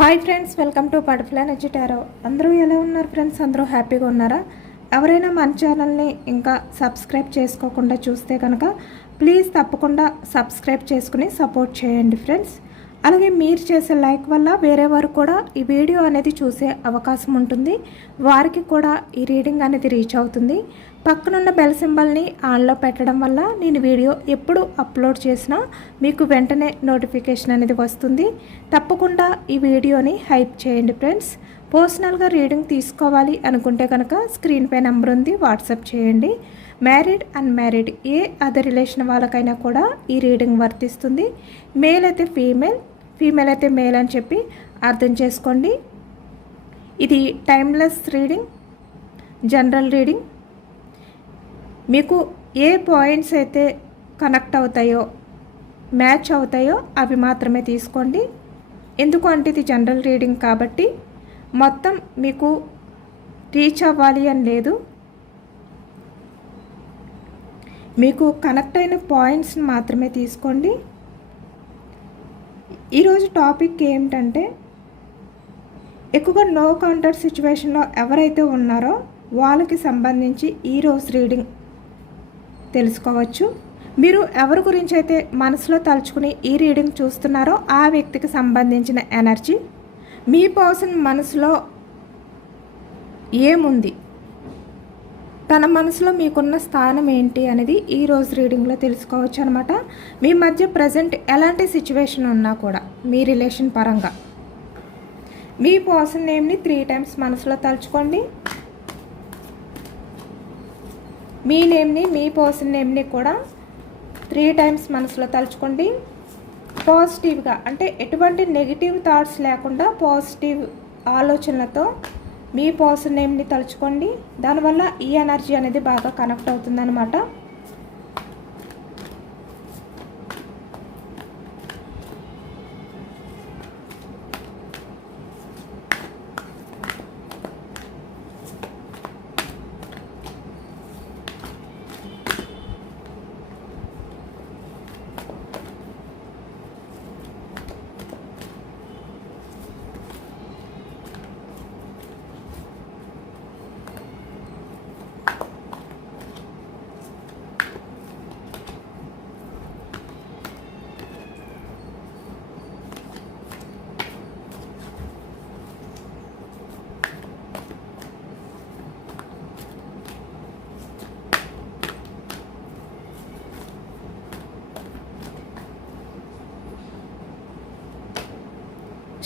Hi friends, welcome to butterfly energy tarot. అందరూ ఎలా ఉన్నారు ఫ్రెండ్స్? అందరూ హ్యాపీగా ఉన్నారా? ఎవరైనా మన ఛానల్ని ఇంకా సబ్స్క్రైబ్ చేసుకోకుండా చూస్తే కనుక ప్లీజ్ తప్పకుండా సబ్స్క్రైబ్ చేసుకుని సపోర్ట్ చేయండి ఫ్రెండ్స్. అలాగే మీరు చేసే లైక్ వల్ల వేరే వారు కూడా ఈ వీడియో అనేది చూసే అవకాశం ఉంటుంది, వారికి కూడా ఈ రీడింగ్ అనేది రీచ్ అవుతుంది. పక్కనున్న బెల్ సింబల్ని ఆన్లో పెట్టడం వల్ల నేను వీడియో ఎప్పుడు అప్లోడ్ చేసినా మీకు వెంటనే నోటిఫికేషన్ అనేది వస్తుంది. తప్పకుండా ఈ వీడియోని హైప్ చేయండి ఫ్రెండ్స్. పర్సనల్గా రీడింగ్ తీసుకోవాలి అనుకుంటే కనుక స్క్రీన్పై నెంబర్ ఉంది, వాట్సాప్ చేయండి. మ్యారీడ్ అన్మ్యారీడ్ ఏ అదర్ రిలేషన్ వాళ్ళకైనా కూడా ఈ రీడింగ్ వర్తిస్తుంది. మేల్ అయితే ఫీమేల్, ఫీమేల్ అయితే మేల్ అని చెప్పి అర్థం చేసుకోండి. ఇది టైమ్లెస్ రీడింగ్, జనరల్ రీడింగ్. మీకు ఏ పాయింట్స్ అయితే కనెక్ట్ అవుతాయో, మ్యాచ్ అవుతాయో అవి మాత్రమే తీసుకోండి. ఎందుకు అంటే ఇది జనరల్ రీడింగ్ కాబట్టి మొత్తం మీకు రీచ్ అవ్వాలి అని లేదు. మీకు కనెక్ట్ అయిన పాయింట్స్ని మాత్రమే తీసుకోండి. ఈరోజు టాపిక్ ఏమిటంటే, ఎక్కువగా నో కాంటాక్ట్ సిచ్యువేషన్లో ఎవరైతే ఉన్నారో వాళ్ళకి సంబంధించి ఈరోజు రీడింగ్ తెలుసుకోవచ్చు. మీరు ఎవరి గురించి అయితే మనసులో తలుచుకుని ఈ రీడింగ్ చూస్తున్నారో ఆ వ్యక్తికి సంబంధించిన ఎనర్జీ, మీ పర్సన్ మనసులో ఏముంది, తన మనసులో మీకున్న స్థానం ఏంటి అనేది ఈరోజు రీడింగ్లో తెలుసుకోవచ్చు అనమాట. మీ మధ్య ప్రజెంట్ ఎలాంటి సిచ్యువేషన్ ఉన్నా కూడా మీ రిలేషన్ పరంగా మీ పర్సన్ నేమ్ని 3 times మనసులో తలుచుకోండి. మీ నేమ్ని, మీ పర్సన్ నేమ్ని కూడా 3 times మనసులో తలుచుకోండి. పాజిటివ్గా, అంటే ఎటువంటి నెగిటివ్ థాట్స్ లేకుండా పాజిటివ్ ఆలోచనలతో మీ పర్సన్ నేమ్ని తలుచుకోండి. దానివల్ల ఈ ఎనర్జీ అనేది బాగా కనెక్ట్ అవుతుందన్నమాట.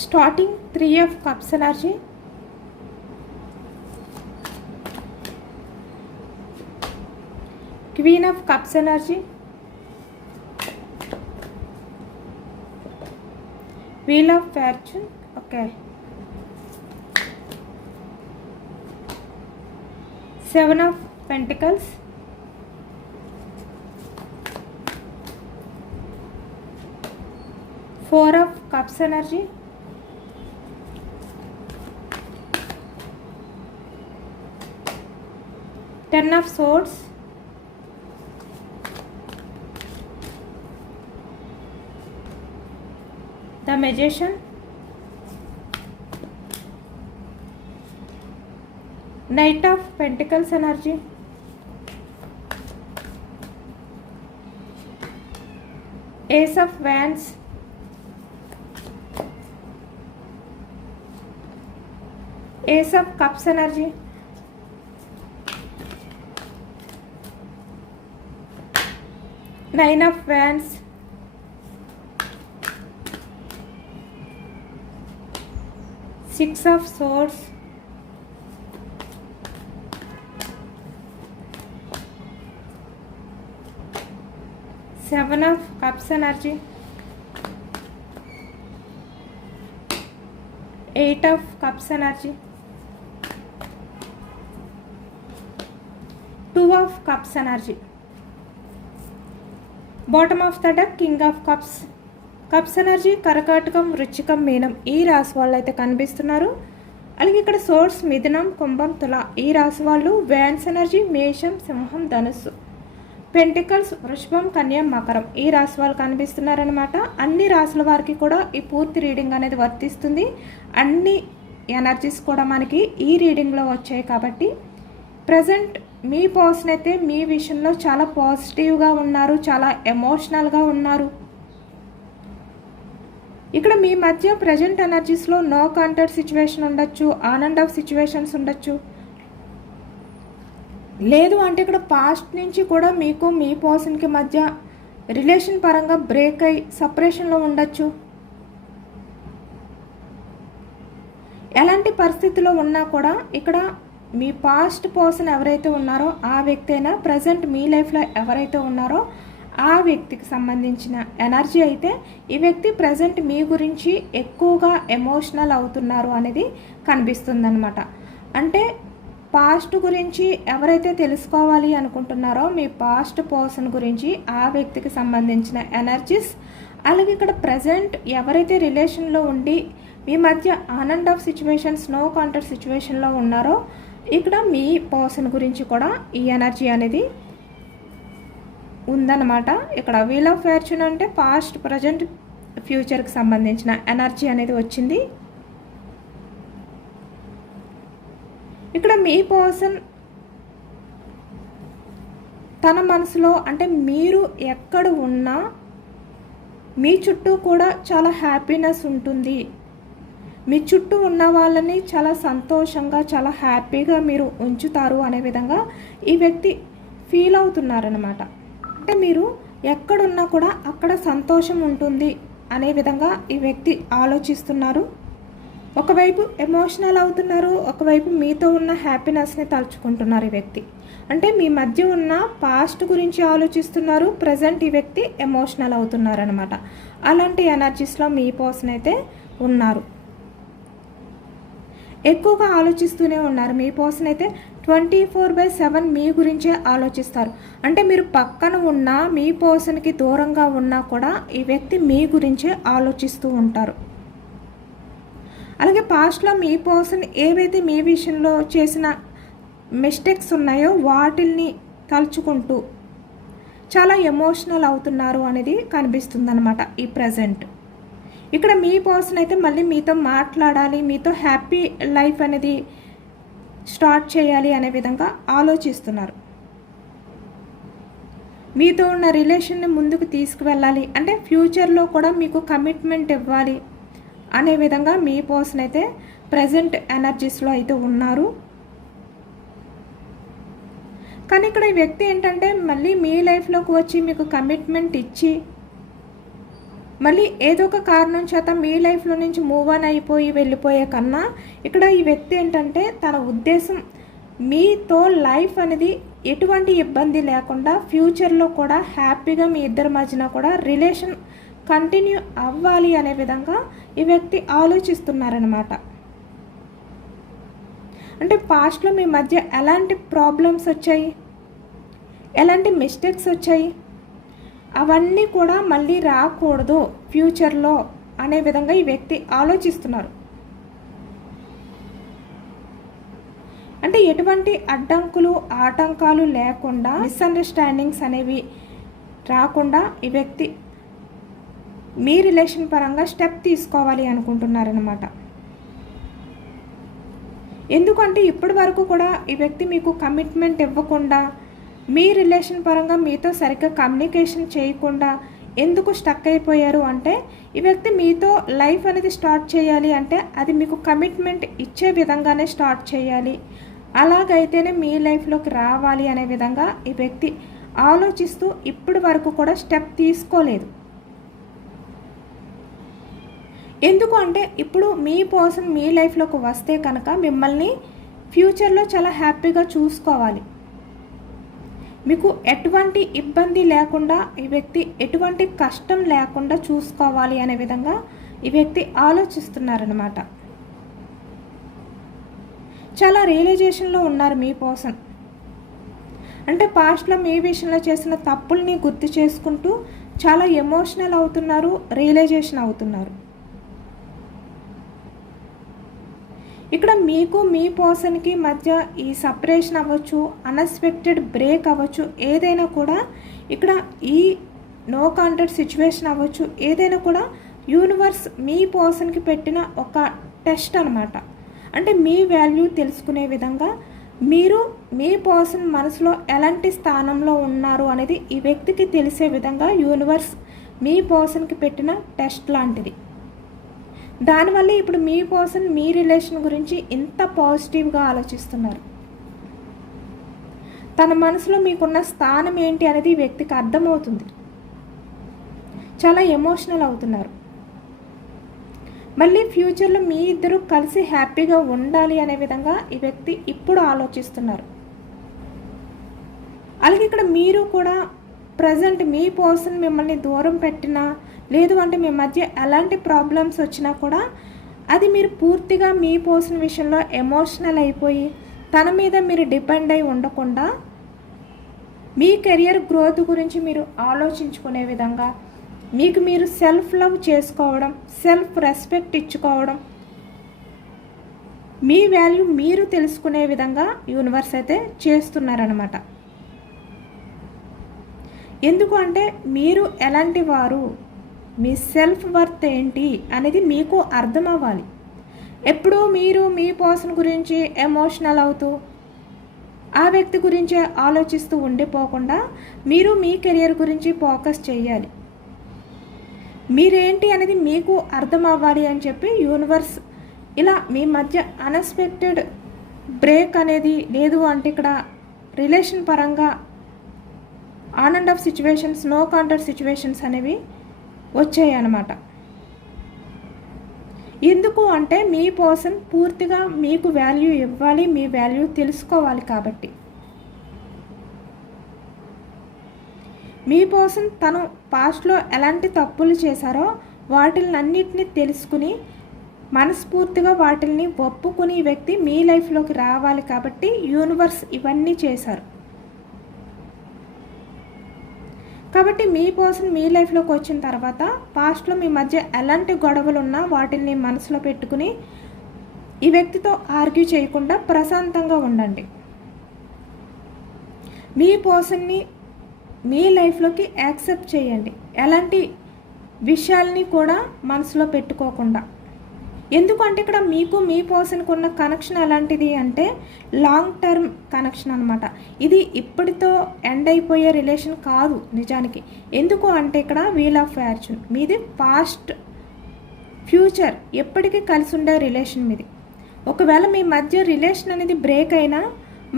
Starting 3 of Cups energy, Queen of Cups energy, Wheel of Fortune, okay, 7 of Pentacles, Four of Cups energy, Ten of Swords, the Magician, Knight of Pentacles energy, Ace of Wands, Ace of Cups energy, Nine of Wands, Six of Swords, Seven of Cups energy, Eight of Cups energy, Two of Cups energy. Bottom of the deck king of cups. Cups energy కరకాటకం, వృచ్చికం, మీనం ఈ రాశి వాళ్ళు అయితే కనిపిస్తున్నారు. అలాగే ఇక్కడ సోర్స్ మిథునం, కుంభం, తుల ఈ రాశి వాళ్ళు. వ్యాన్స్ ఎనర్జీ మేషం, సింహం, ధనుస్సు. పెంటికల్స్, వృషభం, కన్య, మకరం ఈ రాశి వాళ్ళు కనిపిస్తున్నారనమాట. అన్ని రాశుల వారికి కూడా ఈ పూర్తి రీడింగ్ అనేది వర్తిస్తుంది. అన్ని ఎనర్జీస్ కూడా మనకి ఈ రీడింగ్లో వచ్చాయి కాబట్టి ప్రజెంట్ మీ పర్సన్ అయితే మీ విషయంలో చాలా పాజిటివ్గా ఉన్నారు, చాలా ఎమోషనల్గా ఉన్నారు. ఇక్కడ మీ మధ్య ప్రజెంట్ ఎనర్జీస్లో నో కాంటాక్ట్ సిచ్యువేషన్ ఉండొచ్చు, ఆన్ అండ్ ఆఫ్ సిచ్యువేషన్స్ ఉండొచ్చు. లేదు అంటే ఇక్కడ పాస్ట్ నుంచి కూడా మీకు మీ పర్సన్కి మధ్య రిలేషన్ పరంగా బ్రేక్ అయి సపరేషన్లో ఉండొచ్చు. ఎలాంటి పరిస్థితిలో ఉన్నా కూడా ఇక్కడ మీ పాస్ట్ పర్సన్ ఎవరైతే ఉన్నారో ఆ వ్యక్తి అయినా ప్రజెంట్ మీ లైఫ్లో ఎవరైతే ఉన్నారో ఆ వ్యక్తికి సంబంధించిన ఎనర్జీ అయితే ఈ వ్యక్తి ప్రజెంట్ మీ గురించి ఎక్కువగా ఎమోషనల్ అవుతున్నారు అనేది కనిపిస్తుందన్నమాట. అంటే పాస్ట్ గురించి ఎవరైతే తెలుసుకోవాలి అనుకుంటున్నారో మీ పాస్ట్ పర్సన్ గురించి ఆ వ్యక్తికి సంబంధించిన ఎనర్జీస్, అలాగే ఇక్కడ ప్రజెంట్ ఎవరైతే రిలేషన్లో ఉండి మీ మధ్య on and off situations, no contact సిచ్యువేషన్లో ఉన్నారో ఇక్కడ మీ పర్సన్ గురించి కూడా ఈ ఎనర్జీ అనేది ఉందన్నమాట. ఇక్కడ వీల్ ఆఫ్ ఫార్చ్యూన్ అంటే పాస్ట్, ప్రజెంట్, ఫ్యూచర్కి సంబంధించిన ఎనర్జీ అనేది వచ్చింది. ఇక్కడ మీ పర్సన్ తన మనసులో అంటే మీరు ఎక్కడ ఉన్నా మీ చుట్టూ కూడా చాలా హ్యాపీనెస్ ఉంటుంది, మీ చుట్టూ ఉన్న వాళ్ళని చాలా సంతోషంగా చాలా హ్యాపీగా మీరు ఉంచుతారు అనే విధంగా ఈ వ్యక్తి ఫీల్ అవుతున్నారనమాట. అంటే మీరు ఎక్కడున్నా కూడా అక్కడ సంతోషం ఉంటుంది అనే విధంగా ఈ వ్యక్తి ఆలోచిస్తున్నారు. ఒకవైపు ఎమోషనల్ అవుతున్నారు, ఒకవైపు మీతో ఉన్న హ్యాపీనెస్ని తలుచుకుంటున్నారు ఈ వ్యక్తి. అంటే మీ మధ్య ఉన్న పాస్ట్ గురించి ఆలోచిస్తున్నారు, ప్రజెంట్ ఈ వ్యక్తి ఎమోషనల్ అవుతున్నారు అనమాట. అలాంటి ఎనర్జీస్లో మీ పర్సన్ అయితే ఉన్నారు. ఎక్కువగా ఆలోచిస్తూనే ఉన్నారు. మీ పర్సన్ అయితే 24/7 మీ గురించే ఆలోచిస్తారు. అంటే మీరు పక్కన ఉన్నా మీ పర్సన్కి దూరంగా ఉన్నా కూడా ఈ వ్యక్తి మీ గురించే ఆలోచిస్తూ ఉంటారు. అలాగే పాస్ట్లో మీ పర్సన్ ఏవైతే మీ విషయంలో చేసిన మిస్టేక్స్ ఉన్నాయో వాటిల్ని తలుచుకుంటూ చాలా ఎమోషనల్ అవుతున్నారు అనేది కనిపిస్తుందన్నమాట ఈ ప్రజెంట్. ఇక్కడ మీ పర్సన్ అయితే మళ్ళీ మీతో మాట్లాడాలి, మీతో హ్యాపీ లైఫ్ అనేది స్టార్ట్ చేయాలి అనే విధంగా ఆలోచిస్తున్నారు. మీతో ఉన్న రిలేషన్ని ముందుకు తీసుకువెళ్ళాలి, అంటే ఫ్యూచర్లో కూడా మీకు కమిట్మెంట్ ఇవ్వాలి అనే విధంగా మీ పర్సన్ అయితే ప్రజెంట్ ఎనర్జీస్లో అయితే ఉన్నారు. కానీ ఇక్కడ ఈ వ్యక్తి ఏంటంటే మళ్ళీ మీ లైఫ్లోకి వచ్చి మీకు కమిట్మెంట్ ఇచ్చి మళ్ళీ ఏదో ఒక కారణం చేత మీ లైఫ్లో నుంచి మూవ్ ఆన్ అయిపోయి వెళ్ళిపోయే కన్నా ఇక్కడ ఈ వ్యక్తి ఏంటంటే తన ఉద్దేశం మీతో లైఫ్ అనేది ఎటువంటి ఇబ్బంది లేకుండా ఫ్యూచర్లో కూడా హ్యాపీగా మీ ఇద్దరి మధ్యన కూడా రిలేషన్ కంటిన్యూ అవ్వాలి అనే విధంగా ఈ వ్యక్తి ఆలోచిస్తున్నారనమాట. అంటే పాస్ట్లో మీ మధ్య ఎలాంటి ప్రాబ్లమ్స్ వచ్చాయి, ఎలాంటి మిస్టేక్స్ వచ్చాయి, అవన్నీ కూడా మళ్ళీ రాకూడదు ఫ్యూచర్లో అనే విధంగా ఈ వ్యక్తి ఆలోచిస్తున్నారు. అంటే ఎటువంటి అడ్డంకులు ఆటంకాలు లేకుండా మిస్అండర్స్టాండింగ్స్ అనేవి రాకుండా ఈ వ్యక్తి మీ రిలేషన్ పరంగా స్టెప్ తీసుకోవాలి అనుకుంటున్నారనమాట. ఎందుకంటే ఇప్పటి వరకు కూడా ఈ వ్యక్తి మీకు కమిట్మెంట్ ఇవ్వకుండా మీ రిలేషన్ పరంగా మీతో సరిగ్గా కమ్యూనికేషన్ చేయకుండా ఎందుకు స్టక్ అయిపోయారు అంటే ఈ వ్యక్తి మీతో లైఫ్ అనేది స్టార్ట్ చేయాలి అంటే అది మీకు కమిట్మెంట్ ఇచ్చే విధంగానే స్టార్ట్ చేయాలి, అలాగైతేనే మీ లైఫ్లోకి రావాలి అనే విధంగా ఈ వ్యక్తి ఆలోచిస్తూ ఇప్పటి వరకు కూడా స్టెప్ తీసుకోలేదు. ఎందుకు అంటే ఇప్పుడు మీ పర్సన్ మీ లైఫ్లోకి వస్తే కనుక మిమ్మల్ని ఫ్యూచర్లో చాలా హ్యాపీగా చూసుకోవాలి, మీకు ఎటువంటి ఇబ్బంది లేకుండా ఈ వ్యక్తి ఎటువంటి కష్టం లేకుండా చూసుకోవాలి అనే విధంగా ఈ వ్యక్తి ఆలోచిస్తున్నారనమాట. చాలా రియలైజేషన్లో ఉన్నారు మీ పర్సన్. అంటే పాస్ట్లో మీ విషయంలో చేసిన తప్పుల్ని గుర్తు చేసుకుంటూ చాలా ఎమోషనల్ అవుతున్నారు, రియలైజేషన్ అవుతున్నారు. ఇక్కడ మీకు మీ పర్సన్కి మధ్య ఈ సపరేషన్ అవ్వచ్చు, అన్ఎక్స్పెక్టెడ్ బ్రేక్ అవ్వచ్చు, ఏదైనా కూడా ఇక్కడ ఈ నో కాంటాక్ట్ సిచ్యువేషన్ అవ్వచ్చు, ఏదైనా కూడా యూనివర్స్ మీ పర్సన్కి పెట్టిన ఒక టెస్ట్ అనమాట. అంటే మీ వాల్యూ తెలుసుకునే విధంగా మీరు మీ పర్సన్ మనసులో ఎలాంటి స్థానంలో ఉన్నారు అనేది ఈ వ్యక్తికి తెలిసే విధంగా యూనివర్స్ మీ పర్సన్కి పెట్టిన టెస్ట్ లాంటిది. దానివల్ల ఇప్పుడు మీ పర్సన్ మీ రిలేషన్ గురించి ఇంత పాజిటివ్గా ఆలోచిస్తున్నారు. తన మనసులో మీకున్న స్థానం ఏంటి అనేది ఈ వ్యక్తికి అర్థమవుతుంది. చాలా ఎమోషనల్ అవుతున్నారు. మళ్ళీ ఫ్యూచర్లో మీ ఇద్దరు కలిసి హ్యాపీగా ఉండాలి అనే విధంగా ఈ వ్యక్తి ఇప్పుడు ఆలోచిస్తున్నారు. అలాగే ఇక్కడ మీరు కూడా ప్రజెంట్ మీ పర్సన్ మిమ్మల్ని దూరం పెట్టినా, లేదు అంటే మీ మధ్య ఎలాంటి ప్రాబ్లమ్స్ వచ్చినా కూడా అది మీరు పూర్తిగా మీ పర్సన్ విషయంలో ఎమోషనల్ అయిపోయి తన మీద మీరు డిపెండ్ అయి ఉండకుండా మీ కెరియర్ గ్రోత్ గురించి మీరు ఆలోచించుకునే విధంగా, మీకు మీరు సెల్ఫ్ లవ్ చేసుకోవడం, సెల్ఫ్ రెస్పెక్ట్ ఇచ్చుకోవడం, మీ వాల్యూ మీరు తెలుసుకునే విధంగా యూనివర్స్ అయితే చేస్తున్నారనమాట. ఎందుకు అంటే మీరు ఎలాంటి వారు, మీ సెల్ఫ్ వర్త్ ఏంటి అనేది మీకు అర్థం అవ్వాలి. ఎప్పుడూ మీరు మీ పర్సన్ గురించి ఎమోషనల్ అవుతూ ఆ వ్యక్తి గురించే ఆలోచిస్తూ ఉండిపోకుండా మీరు మీ కెరియర్ గురించి ఫోకస్ చేయాలి. మీరేంటి అనేది మీకు అర్థం అవ్వాలి అని చెప్పి యూనివర్స్ ఇలా మీ మధ్య అన్ఎక్స్పెక్టెడ్ బ్రేక్ అనేది, లేదు అంటే ఇక్కడ రిలేషన్ పరంగా on and off situations, no contact situations అనేవి వచ్చాయి అన్నమాట. ఎందుకు అంటే మీ పర్సన్ పూర్తిగా మీకు వాల్యూ ఇవ్వాలి, మీ వాల్యూ తెలుసుకోవాలి. కాబట్టి మీ పర్సన్ తను పాస్ట్లో ఎలాంటి తప్పులు చేశారో వాటిలన్నిటిని తెలుసుకుని మనస్ఫూర్తిగా వాటిని ఒప్పుకుని ఈ వ్యక్తి మీ లైఫ్లోకి రావాలి. కాబట్టి యూనివర్స్ ఇవన్నీ చేశారు. కాబట్టి మీ పర్సన్ మీ లైఫ్లోకి వచ్చిన తర్వాత పాస్ట్లో మీ మధ్య ఎలాంటి గొడవలు ఉన్నా వాటిని మనసులో పెట్టుకుని ఈ వ్యక్తితో ఆర్గ్యూ చేయకుండా ప్రశాంతంగా ఉండండి. మీ పర్సన్ని మీ లైఫ్లోకి యాక్సెప్ట్ చేయండి, ఎలాంటి విషయాల్ని కూడా మనసులో పెట్టుకోకుండా. ఎందుకంటే ఇక్కడ మీకు మీ పర్సన్కి ఉన్న కనెక్షన్ ఎలాంటిది అంటే లాంగ్ టర్మ్ కనెక్షన్ అనమాట. ఇది ఇప్పటితో ఎండ్ అయిపోయే రిలేషన్ కాదు నిజానికి. ఎందుకు అంటే ఇక్కడ వీల్ ఆఫ్ ఫార్చ్యూన్ మీది, పాస్ట్ ఫ్యూచర్ ఎప్పటికీ కలిసి ఉండే రిలేషన్ మీది. ఒకవేళ మీ మధ్య రిలేషన్ అనేది బ్రేక్ అయినా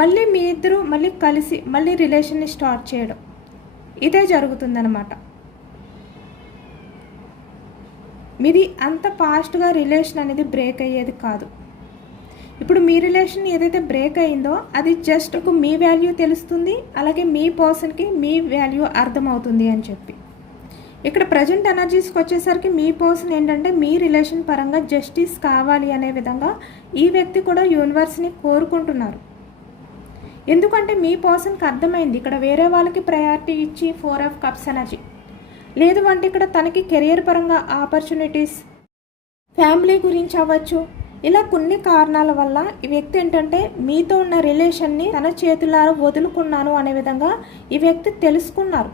మళ్ళీ మీ ఇద్దరు మళ్ళీ కలిసి మళ్ళీ రిలేషన్ని స్టార్ట్ చేయడం ఇదే జరుగుతుందన్నమాట. మీది అంత ఫాస్ట్గా రిలేషన్ అనేది బ్రేక్ అయ్యేది కాదు. ఇప్పుడు మీ రిలేషన్ ఏదైతే బ్రేక్ అయిందో అది జస్ట్ మీ వాల్యూ తెలుస్తుంది, అలాగే మీ పర్సన్కి మీ వాల్యూ అర్థమవుతుంది అని చెప్పి. ఇక్కడ ప్రజెంట్ ఎనర్జీస్కి వచ్చేసరికి మీ పర్సన్ ఏంటంటే మీ రిలేషన్ పరంగా జస్టిస్ కావాలి అనే విధంగా ఈ వ్యక్తి కూడా యూనివర్స్ని కోరుకుంటున్నారు. ఎందుకంటే మీ పర్సన్కి అర్థమైంది ఇక్కడ వేరే వాళ్ళకి ప్రయారిటీ ఇచ్చి 4 ఆఫ్ కప్స్ ఎనర్జీ, లేదు అంటే ఇక్కడ తనకి కెరియర్ పరంగా ఆపర్చునిటీస్, ఫ్యామిలీ గురించి అవ్వచ్చు, ఇలా కొన్ని కారణాల వల్ల ఈ వ్యక్తి ఏంటంటే మీతో ఉన్న రిలేషన్ని తన చేతులారా వదులుకున్నాను అనే విధంగా ఈ వ్యక్తి తెలుసుకున్నారు.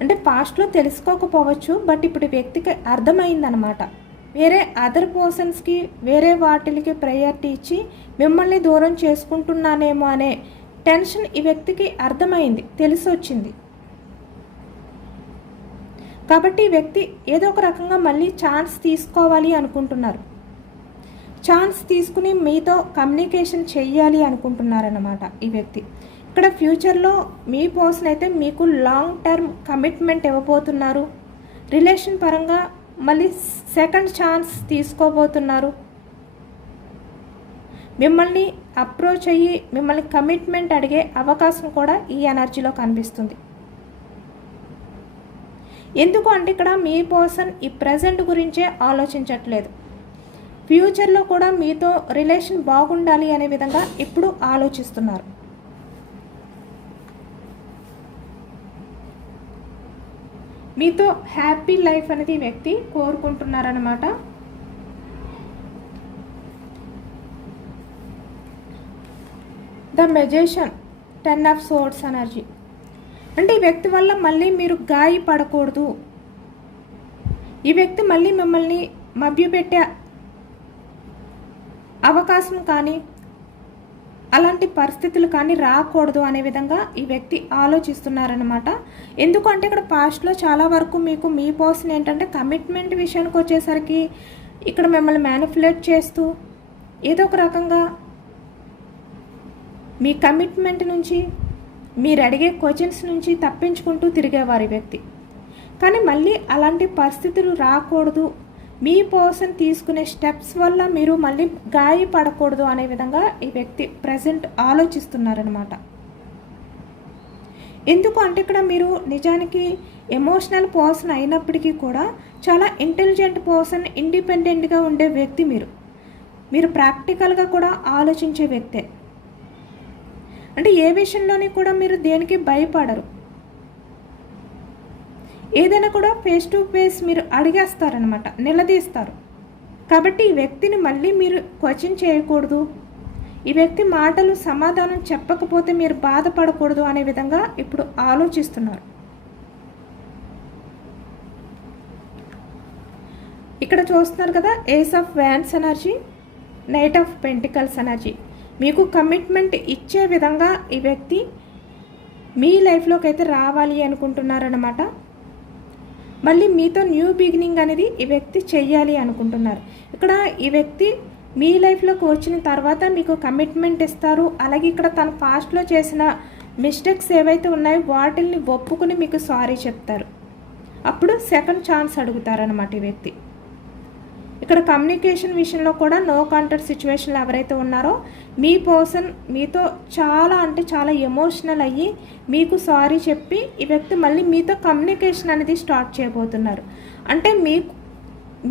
అంటే పాస్ట్లో తెలుసుకోకపోవచ్చు, బట్ ఇప్పుడు ఈ వ్యక్తికి అర్థమైందనమాట. వేరే అదర్ పర్సన్స్కి వేరే వాటికి ప్రయారిటీ ఇచ్చి మిమ్మల్ని దూరం చేసుకుంటున్నానేమో అనే టెన్షన్ ఈ వ్యక్తికి అర్థమైంది, తెలిసి వచ్చింది. కాబట్టి ఈ వ్యక్తి ఏదో ఒక రకంగా మళ్ళీ ఛాన్స్ తీసుకోవాలి అనుకుంటున్నారు. ఛాన్స్ తీసుకుని మీతో కమ్యూనికేషన్ చెయ్యాలి అనుకుంటున్నారన్నమాట ఈ వ్యక్తి. ఇక్కడ ఫ్యూచర్లో మీ పర్సన్ అయితే మీకు లాంగ్ టర్మ్ కమిట్మెంట్ ఇవ్వబోతున్నారు. రిలేషన్ పరంగా మళ్ళీ సెకండ్ ఛాన్స్ తీసుకోబోతున్నారు. మిమ్మల్ని అప్రోచ్ అయ్యి మిమ్మల్ని కమిట్మెంట్ అడిగే అవకాశం కూడా ఈ ఎనర్జీలో కనిపిస్తుంది. ఎందుకు అంటే ఇక్కడ మీ పర్సన్ ఈ ప్రజెంట్ గురించే ఆలోచించట్లేదు, ఫ్యూచర్లో కూడా మీతో రిలేషన్ బాగుండాలి అనే విధంగా ఇప్పుడు ఆలోచిస్తున్నారు. మీతో హ్యాపీ లైఫ్ అనేది వ్యక్తి కోరుకుంటున్నారన్నమాట. The magician 10 of swords energy. అంటే ఈ వ్యక్తి వల్ల మళ్ళీ మీరు గాయపడకూడదు, ఈ వ్యక్తి మళ్ళీ మిమ్మల్ని మభ్యపెట్టే అవకాశం కానీ అలాంటి పరిస్థితులు కానీ రాకూడదు అనే విధంగా ఈ వ్యక్తి ఆలోచిస్తున్నారనమాట. ఎందుకంటే ఇక్కడ పాస్ట్లో చాలా వరకు మీకు మీ పర్సన్ ఏంటంటే కమిట్మెంట్ విషయానికి వచ్చేసరికి ఇక్కడ మిమ్మల్ని మ్యానిపులేట్ చేస్తూ ఏదో ఒక రకంగా మీ కమిట్మెంట్ నుంచి మీరు అడిగే క్వశ్చన్స్ నుంచి తప్పించుకుంటూ తిరిగేవారు ఈ వ్యక్తి. కానీ మళ్ళీ అలాంటి పరిస్థితులు రాకూడదు, మీ పర్సన్ తీసుకునే స్టెప్స్ వల్ల మీరు మళ్ళీ గాయపడకూడదు అనే విధంగా ఈ వ్యక్తి ప్రజెంట్ ఆలోచిస్తున్నారనమాట. ఎందుకు అంటే ఇక్కడ మీరు నిజానికి ఎమోషనల్ పర్సన్ అయినప్పటికీ కూడా చాలా ఇంటెలిజెంట్ పర్సన్, ఇండిపెండెంట్గా ఉండే వ్యక్తి మీరు ప్రాక్టికల్గా కూడా ఆలోచించే వ్యక్తే. అంటే ఏ విషయంలోని కూడా మీరు దేనికి భయపడరు, ఏదైనా కూడా ఫేస్ టు ఫేస్ మీరు అడిగేస్తారనమాట, నిలదీస్తారు. కాబట్టి ఈ వ్యక్తిని మళ్ళీ మీరు క్వశ్చన్ చేయకూడదు, ఈ వ్యక్తి మాటలు సమాధానం చెప్పకపోతే మీరు బాధపడకూడదు అనే విధంగా ఇప్పుడు ఆలోచిస్తున్నారు. ఇక్కడ చూస్తున్నారు కదా, ace of wands energy, knight of pentacles energy. మీకు కమిట్మెంట్ ఇచ్చే విధంగా ఈ వ్యక్తి మీ లైఫ్లోకి అయితే రావాలి అనుకుంటున్నారన్నమాట. మళ్ళీ మీతో న్యూ బిగినింగ్ అనేది ఈ వ్యక్తి చెయ్యాలి అనుకుంటున్నారు. ఇక్కడ ఈ వ్యక్తి మీ లైఫ్లోకి వచ్చిన తర్వాత మీకు కమిట్మెంట్ ఇస్తారు. అలాగే ఇక్కడ తన పాస్ట్లో చేసిన మిస్టేక్స్ ఏవైతే ఉన్నాయో వాటిల్ని ఒప్పుకుని మీకు సారీ చెప్తారు. అప్పుడు సెకండ్ ఛాన్స్ అడుగుతారనమాట ఈ వ్యక్తి. ఇక్కడ కమ్యూనికేషన్ విషయంలో కూడా నో కాంటాక్ట్ సిచ్యువేషన్లో ఎవరైతే ఉన్నారో మీ పర్సన్ మీతో చాలా అంటే చాలా ఎమోషనల్ అయ్యి మీకు సారీ చెప్పి ఈ వ్యక్తి మళ్ళీ మీతో కమ్యూనికేషన్ అనేది స్టార్ట్ చేయబోతున్నారు. అంటే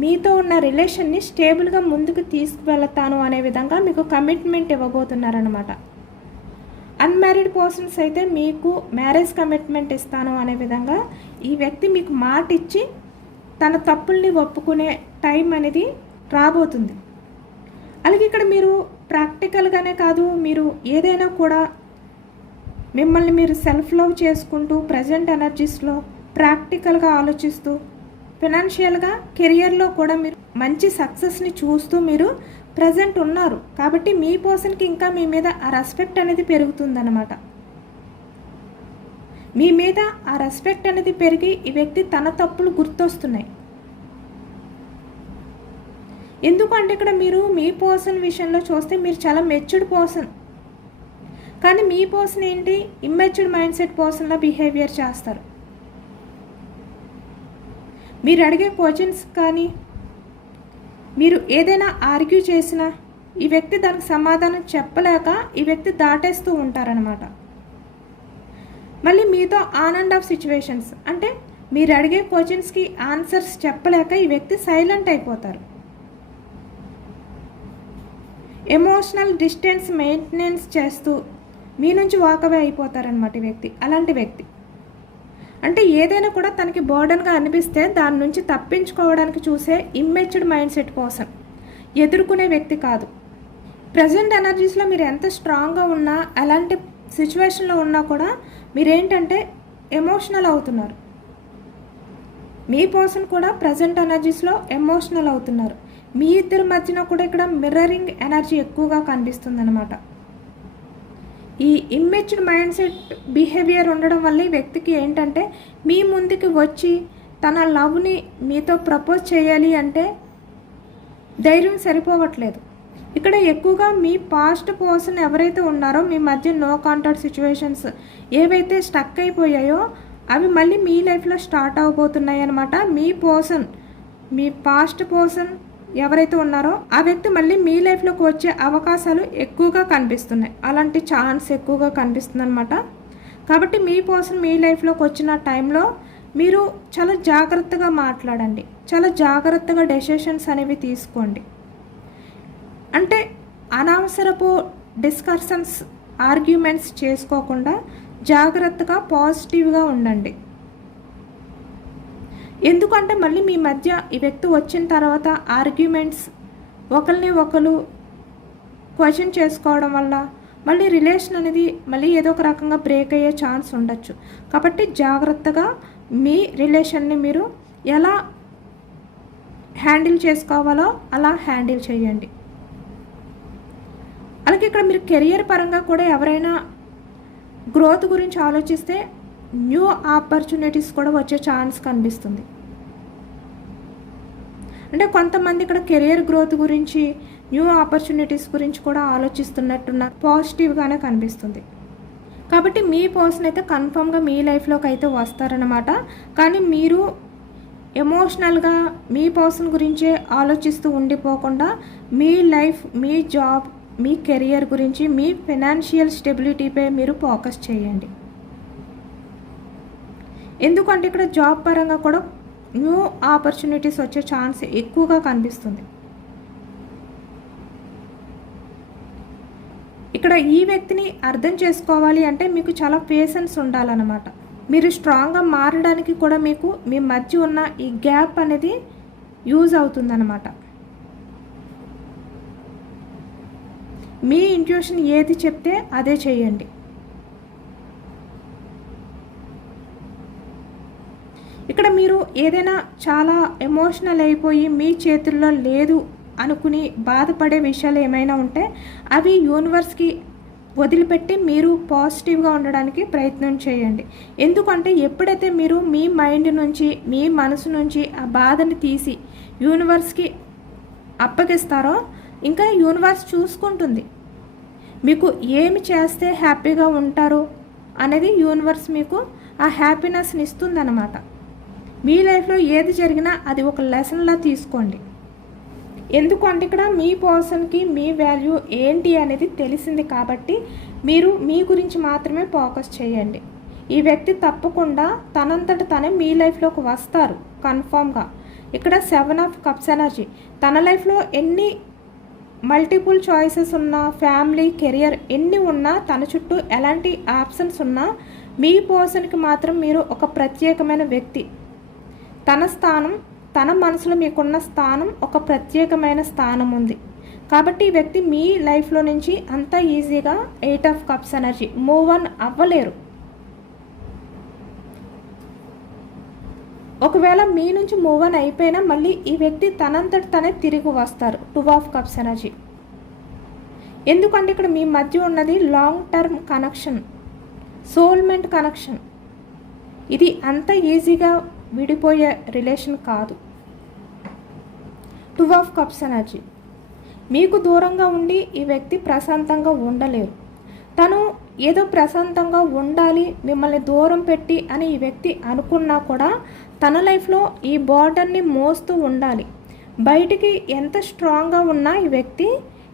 మీతో ఉన్న రిలేషన్ని స్టేబుల్గా ముందుకు తీసుకువెళతాను అనే విధంగా మీకు కమిట్మెంట్ ఇవ్వబోతున్నారనమాట. అన్మ్యారీడ్ పర్సన్స్ అయితే మీకు మ్యారేజ్ కమిట్మెంట్ ఇస్తాను అనే విధంగా ఈ వ్యక్తి మీకు మాట ఇచ్చి తన తప్పుల్ని ఒప్పుకునే టైం అనేది రాబోతుంది. అలాగే ఇక్కడ మీరు ప్రాక్టికల్గానే కాదు, మీరు ఏదైనా కూడా మిమ్మల్ని మీరు సెల్ఫ్ లవ్ చేసుకుంటూ ప్రజెంట్ ఎనర్జీస్లో ప్రాక్టికల్గా ఆలోచిస్తూ ఫినాన్షియల్గా కెరియర్లో కూడా మీరు మంచి సక్సెస్ని చూస్తూ మీరు ప్రజెంట్ ఉన్నారు. కాబట్టి మీ పర్సన్కి ఇంకా మీ మీద ఆ రెస్పెక్ట్ అనేది పెరుగుతుందన్నమాట. మీ మీద ఆ రెస్పెక్ట్ అనేది పెరిగి ఈ వ్యక్తి తన తప్పులు గుర్తొస్తున్నాయి. ఎందుకంటే ఇక్కడ మీరు మీ పర్సన్ విషయంలో చూస్తే మీరు చాలా మెచ్యూర్డ్ పర్సన్, కానీ మీ పర్సన్ ఏంటి ఇమ్మెచ్యూర్డ్ మైండ్ సెట్ పర్సన్లా బిహేవియర్ చేస్తారు. మీరు అడిగే క్వశ్చన్స్ కానీ మీరు ఏదైనా ఆర్గ్యూ చేసినా ఈ వ్యక్తి దానికి సమాధానం చెప్పలేక ఈ వ్యక్తి దాటేస్తూ ఉంటారనమాట. మళ్ళీ మీతో ఆన్ అండ్ ఆఫ్ సిచ్యువేషన్స్ అంటే మీరు అడిగే క్వశ్చన్స్కి ఆన్సర్స్ చెప్పలేక ఈ వ్యక్తి సైలెంట్ అయిపోతారు. ఎమోషనల్ డిస్టెన్స్ మెయింటెనెన్స్ చేస్తూ మీ నుంచి వాకవే అయిపోతారనమాట ఈ వ్యక్తి. అలాంటి వ్యక్తి అంటే ఏదైనా కూడా తనకి బర్డన్గా అనిపిస్తే దాని నుంచి తప్పించుకోవడానికి చూసే ఇమ్మెచ్యూర్డ్ మైండ్ సెట్ పర్సన్, ఎదుర్కొనే వ్యక్తి కాదు. ప్రజెంట్ ఎనర్జీస్లో మీరు ఎంత స్ట్రాంగ్గా ఉన్నా అలాంటి సిచ్యువేషన్లో ఉన్నా కూడా మీరేంటంటే ఎమోషనల్ అవుతున్నారు. మీ పర్సన్ కూడా ప్రజెంట్ ఎనర్జీస్లో ఎమోషనల్ అవుతున్నారు. మీ ఇద్దరి మధ్యన కూడా ఇక్కడ మిర్రరింగ్ ఎనర్జీ ఎక్కువగా కనిపిస్తుంది అనమాట. ఈ ఇమ్మెచ్యూర్డ్ మైండ్ సెట్ బిహేవియర్ ఉండడం వల్ల ఈ వ్యక్తికి ఏంటంటే మీ ముందుకి వచ్చి తన లవ్ని మీతో ప్రపోజ్ చేయాలి అంటే ధైర్యం సరిపోవట్లేదు. ఇక్కడ ఎక్కువగా మీ పాస్ట్ పర్సన్ ఎవరైతే ఉన్నారో మీ మధ్య నో కాంటాక్ట్ సిచ్యువేషన్స్ ఏవైతే స్టక్ అయిపోయాయో అవి మళ్ళీ మీ లైఫ్లో స్టార్ట్ అవబోతున్నాయి అన్నమాట. మీ పర్సన్, మీ పాస్ట్ పర్సన్ ఎవరైతే ఉన్నారో ఆ వ్యక్తి మళ్ళీ మీ లైఫ్లోకి వచ్చే అవకాశాలు ఎక్కువగా కనిపిస్తున్నాయి. అలాంటి ఛాన్స్ ఎక్కువగా కనిపిస్తుంది అనమాట. కాబట్టి మీ పర్సన్ మీ లైఫ్లోకి వచ్చిన టైంలో మీరు చాలా జాగ్రత్తగా మాట్లాడండి, చాలా జాగ్రత్తగా డెసిషన్స్ అనేవి తీసుకోండి. అంటే అనవసరపు డిస్కషన్స్, ఆర్గ్యుమెంట్స్ చేసుకోకుండా జాగ్రత్తగా పాజిటివ్గా ఉండండి. ఎందుకంటే మళ్ళీ మీ మధ్య ఈ వ్యక్తి వచ్చిన తర్వాత ఆర్గ్యుమెంట్స్, ఒకరిని ఒకరు క్వశ్చన్ చేసుకోవడం వల్ల మళ్ళీ రిలేషన్ అనేది మళ్ళీ ఏదో ఒక రకంగా బ్రేక్ అయ్యే ఛాన్స్ ఉండొచ్చు. కాబట్టి జాగ్రత్తగా మీ రిలేషన్ని మీరు ఎలా హ్యాండిల్ చేసుకోవాలో అలా హ్యాండిల్ చేయండి. అలాగే ఇక్కడ మీరు కెరియర్ పరంగా కూడా ఎవరైనా గ్రోత్ గురించి ఆలోచిస్తే న్యూ ఆపర్చునిటీస్ కూడా వచ్చే ఛాన్స్ కనిపిస్తుంది. అంటే కొంతమంది ఇక్కడ కెరియర్ గ్రోత్ గురించి న్యూ ఆపర్చునిటీస్ గురించి కూడా ఆలోచిస్తున్నట్టున్న పాజిటివ్గానే కనిపిస్తుంది. కాబట్టి మీ పర్సన్ అయితే కన్ఫామ్గా మీ లైఫ్లోకి అయితే వస్తారన్నమాట. కానీ మీరు ఎమోషనల్గా మీ పర్సన్ గురించే ఆలోచిస్తూ ఉండిపోకుండా మీ లైఫ్, మీ జాబ్, మీ కెరియర్ గురించి, మీ ఫైనాన్షియల్ స్టెబిలిటీపై మీరు ఫోకస్ చేయండి. ఎందుకంటే ఇక్కడ జాబ్ పరంగా కూడా న్యూ ఆపర్చునిటీస్ వచ్చే ఛాన్స్ ఎక్కువగా కనిపిస్తుంది. ఇక్కడ ఈ వ్యక్తిని అర్థం చేసుకోవాలి అంటే మీకు చాలా పేషెన్స్ ఉండాలన్నమాట. మీరు స్ట్రాంగ్గా మారడానికి కూడా మీకు మీ మధ్య ఉన్న ఈ గ్యాప్ అనేది యూజ్ అవుతుందన్నమాట. మీ ఇంట్యూషన్ ఏది చెప్తే అదే చేయండి. ఇక్కడ మీరు ఏదైనా చాలా ఎమోషనల్ అయిపోయి మీ చేతుల్లో లేదు అనుకుని బాధపడే విషయాలు ఏమైనా ఉంటే అవి యూనివర్స్కి వదిలిపెట్టి మీరు పాజిటివ్గా ఉండడానికి ప్రయత్నం చేయండి. ఎందుకంటే ఎప్పుడైతే మీరు మీ మైండ్ నుంచి, మీ మనసు నుంచి ఆ బాధని తీసి యూనివర్స్కి అప్పగిస్తారో ఇంకా యూనివర్స్ చూసుకుంటుంది. మీకు ఏమి చేస్తే హ్యాపీగా ఉంటారో అనేది యూనివర్స్ మీకు ఆ హ్యాపీనెస్ని ఇస్తుందన్నమాట. మీ లైఫ్లో ఏది జరిగినా అది ఒక లెసన్లా తీసుకోండి. ఎందుకంటే ఇక్కడ మీ పర్సన్కి మీ వాల్యూ ఏంటి అనేది తెలిసింది కాబట్టి మీరు మీ గురించి మాత్రమే ఫోకస్ చేయండి. ఈ వ్యక్తి తప్పకుండా తనంతట తనే మీ లైఫ్లోకి వస్తారు కన్ఫామ్గా. ఇక్కడ 7 ఆఫ్ కప్స్ ఎనర్జీ. తన లైఫ్లో ఎన్ని మల్టిపుల్ చాయిసెస్ ఉన్నా, ఫ్యామిలీ, కెరియర్ ఎన్ని ఉన్నా, తన చుట్టూ ఎలాంటి ఆప్షన్స్ ఉన్నా మీ పర్సన్కి మాత్రం మీరు ఒక ప్రత్యేకమైన వ్యక్తి. తన స్థానం, తన మనసులో మీకున్న స్థానం ఒక ప్రత్యేకమైన స్థానం ఉంది. కాబట్టి ఈ వ్యక్తి మీ లైఫ్లో నుంచి అంత ఈజీగా 8 of cups energy move on అవ్వలేరు. ఒకవేళ మీ నుంచి మూవ్ ఆన్ అయిపోయినా మళ్ళీ ఈ వ్యక్తి తనంతట తనే తిరిగి వస్తారు. 2 ఆఫ్ కప్స్ ఎనర్జీ. ఎందుకంటే ఇక్కడ మీ మధ్య ఉన్నది లాంగ్ టర్మ్ కనెక్షన్, సోల్మెంట్ కనెక్షన్. ఇది అంత ఈజీగా విడిపోయే రిలేషన్ కాదు. 2 ఆఫ్ కప్స్ ఎనర్జీ. మీకు దూరంగా ఉండి ఈ వ్యక్తి ప్రశాంతంగా ఉండలేరు. తను ఏదో ప్రశాంతంగా ఉండాలి మిమ్మల్ని దూరం పెట్టి అని ఈ వ్యక్తి అనుకున్నా కూడా తన లైఫ్లో ఈ బర్డన్ని మోస్తూ ఉండాలి. బయటికి ఎంత స్ట్రాంగ్గా ఉన్నా ఈ వ్యక్తి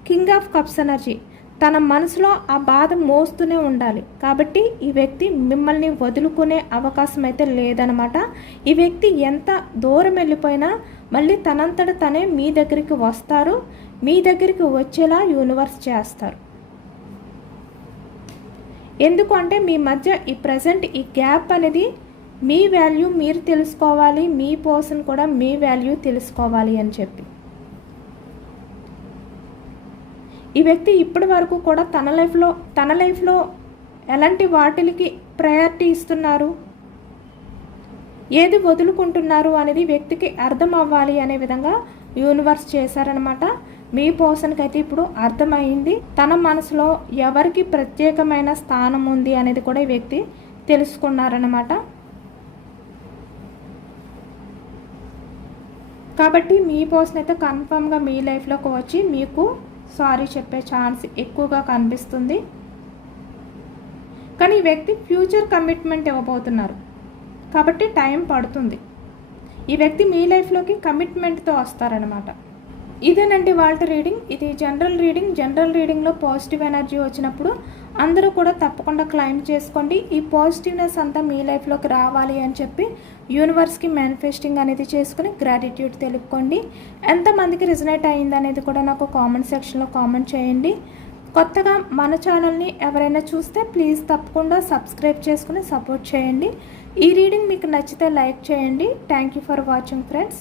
కింగ్ ఆఫ్ కప్స్ ఎనర్జీ. తన మనసులో ఆ బాధ మోస్తూనే ఉండాలి. కాబట్టి ఈ వ్యక్తి మిమ్మల్ని వదులుకునే అవకాశం అయితే లేదనమాట. ఈ వ్యక్తి ఎంత దూరం వెళ్ళిపోయినా మళ్ళీ తనంతట తనే మీ దగ్గరికి వస్తారు. మీ దగ్గరికి వచ్చేలా యూనివర్స్ చేస్తారు. ఎందుకంటే మీ మధ్య ఈ ప్రజెంట్ ఈ గ్యాప్ అనేది మీ వాల్యూ మీరు తెలుసుకోవాలి, మీ పర్సన్ కూడా మీ వాల్యూ తెలుసుకోవాలి అని చెప్పి ఈ వ్యక్తి ఇప్పటి వరకు కూడా తన లైఫ్లో ఎలాంటి వాటికి ప్రయారిటీ ఇస్తున్నారు, ఏది వదులుకుంటున్నారు అనేది వ్యక్తికి అర్థం అవ్వాలి అనే విధంగా యూనివర్స్ చేశారనమాట. మీ పర్సన్కి అయితే ఇప్పుడు అర్థమైంది. తన మనసులో ఎవరికి ప్రత్యేకమైన స్థానం ఉంది అనేది కూడా ఈ వ్యక్తి తెలుసుకున్నారనమాట. కాబట్టి మీ పర్సన్ అయితే కన్ఫామ్గా మీ లైఫ్లోకి వచ్చి మీకు సారీ చెప్పే ఛాన్స్ ఎక్కువగా కనిపిస్తుంది. కానీ ఈ వ్యక్తి ఫ్యూచర్ కమిట్మెంట్ ఇవ్వబోతున్నారు కాబట్టి టైం పడుతుంది. ఈ వ్యక్తి మీ లైఫ్లోకి కమిట్మెంట్తో వస్తారనమాట. ఇదేనండి వాళ్ళ రీడింగ్. ఇది జనరల్ రీడింగ్. జనరల్ రీడింగ్లో పాజిటివ్ ఎనర్జీ వచ్చినప్పుడు అందరూ కూడా తప్పకుండా క్లైమ్ చేసుకోండి. ఈ పాజిటివ్నెస్ అంతా మీ లైఫ్లోకి రావాలి అని చెప్పి యూనివర్స్కి మేనిఫెస్టింగ్ అనేది చేసుకుని గ్రాటిట్యూడ్ తెలుపుకోండి. ఎంతమందికి రిజనేట్ అయ్యింది అనేది కూడా నాకు కామెంట్ సెక్షన్లో కామెంట్ చేయండి. కొత్తగా మన ఛానల్ని ఎవరైనా చూస్తే ప్లీజ్ తప్పకుండా సబ్స్క్రైబ్ చేసుకుని సపోర్ట్ చేయండి. ఈ రీడింగ్ మీకు నచ్చితే లైక్ చేయండి. Thank you for watching friends.